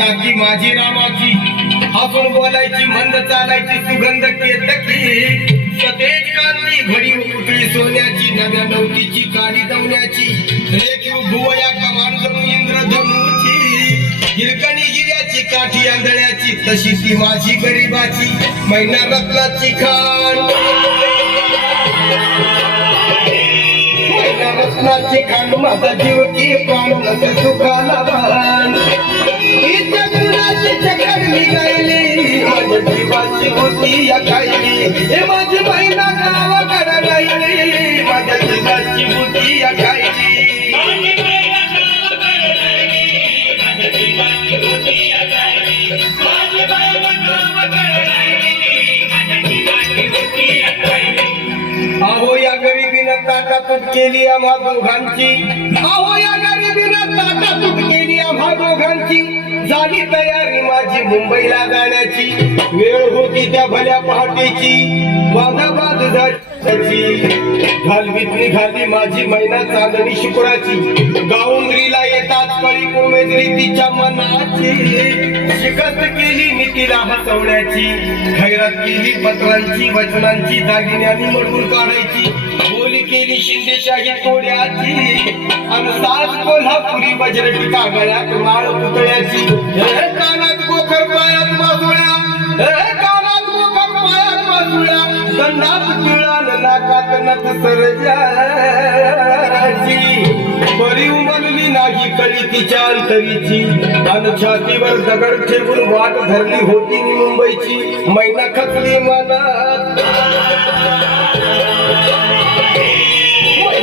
काकी माझी रामाची. हसून बोलायची मंद चालायची सुगंध केतकी. सतेज कांती घडी उठली सोन्याची नव्या नवतीची काळी दवण्याची रेखीव भुवया कमान जणू इंद्रधनुची. हिरकणी गिऱ्याची काठी आंधळ्याची तशी ती माझी गरीबाची. मैना रत्नाची खाण मैना रत्नाची खान माझा जीव की प्राण सुखाला भान मी गायली. माझ्या जीवाची होती या खायली हे माझी महिना गावाकडे राहिली माझ्या जीवाची होती या खायली अहो या गरिबीनं ताटातूट केली आम्हा दोघांची. अहो या गरिबीनं ताटातूट केली आम्हा दोघांची. झाली तयारी माझी मुंबईला जाण्याची. वेळ होती त्या भल्या पहाटेची. बांधाबाद झाली घालवीत निघाली माझी मैना चांदणी शुक्राची. गाऊंद्रीला येतात कळी कोमेजरी तिच्या मनाची. शिकत केली मी तिला हसवण्याची. खैरात केली पत्रांची वचनांची दागिन्यानी मडवून काढायची. बोली शिंदेशाही कोड्याची आणि सास कोल्हापुरी वज्रटी कागळ्यात माळ पुतळ्याची. हे कानात गोखर पायात मासुळ्या. हे कानात गोखर पायात माजुळ्या दंडात पिळा नाकात नथ सरजाची बरी उमलली नाही कळी तिच्या अंतरीची. अन छातीवर दगड ठेवून वाट धरली होती मुंबईची. मैना खचली मनात.